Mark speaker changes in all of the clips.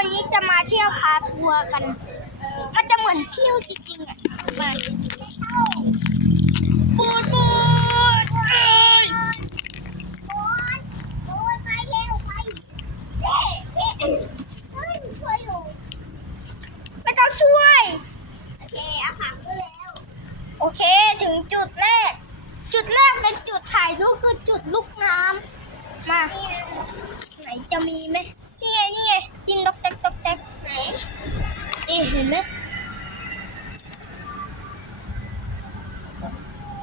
Speaker 1: วันนี้จะมาเที่ยวพาทัวร์กันมันจะเหมือนเที่ยวจริงๆอะมาปูดปูดเอ้ยไม่ต้องช่วยโอเคถึงจุดแรก จุดแรกเป็นจุดถ่ายรูปคือจุดลูกน้ำมา ไหนจะมีไหม นี่ไงกินดอกแตกดอกแตกไหนนี่เห็นไหม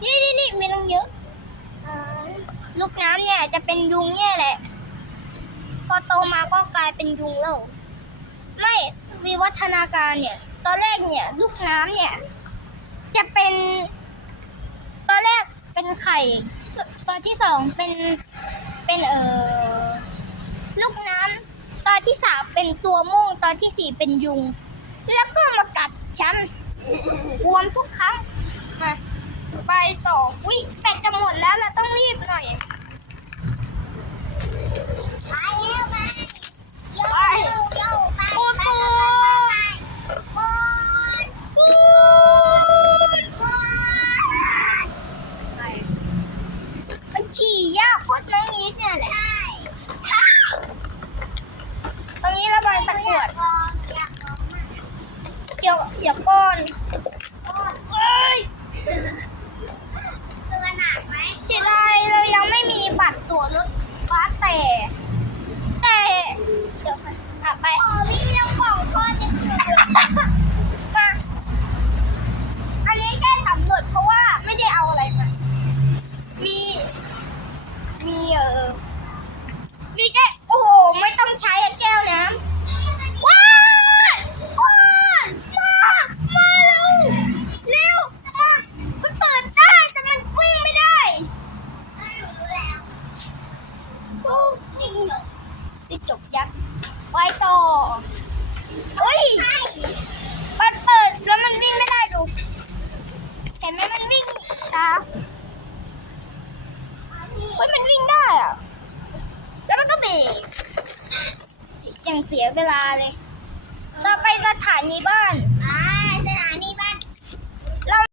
Speaker 1: นี่นี่นี่มีตั้งเยอะลูกน้ำเนี่ยจะเป็นยุงเนี่ยแหละ พอโตมาก็กลายเป็นยุงแล้ว ไม่วิวัฒนาการเนี่ย ตอนแรกเนี่ย ลูกน้ำเนี่ย จะเป็น ตอนแรกเป็นไข่ ตอนที่สองเป็นเป็นเออลูกน้ำ ที่สามเป็นตัวม่วงตอนที่สี่เป็นยุง แล้วก็มากัดฉันรวมทุกครั้งมาไปต่ออุ้ยแปดแล้วเราต้องรีบหน่อย ไปปูดปูดปูดมันขี่ยากโคตรน้องนิดเนี่ยแหละ ตรงนี้ระเบิดตะกรวด เกี่ยวเกี่ยวก้อนเอ้ยเสียดายเรายังไม่มีบัตรตั๋วรถบัสแต่ แต่เดี๋ยวก่อนอะไปอ๋อมียังของก้อนยังอยู่มาอันนี้แค่สำรวจเพราะว่าไม่ได้เอาอะไรมา มี มีเออ มีแค่โอ้โห ไม่ต้องใช้แก้วน้ำว้ายว้ายมา มาเร็ว เร็ว มา มันเปิดได้ แต่มันวิ่งไม่ได้โอ้จริงเหรอติดจกยักษ์ไวต่อเฮ้ยมันเปิดแล้วมันวิ่งไม่ได้ดู เห็นไหมมันวิ่งช้าเฮ้ยมันวิ่งได้อะแล้วมันก็เบรกอย่างเสียเวลาเลยต่อไปสถานีบ้าน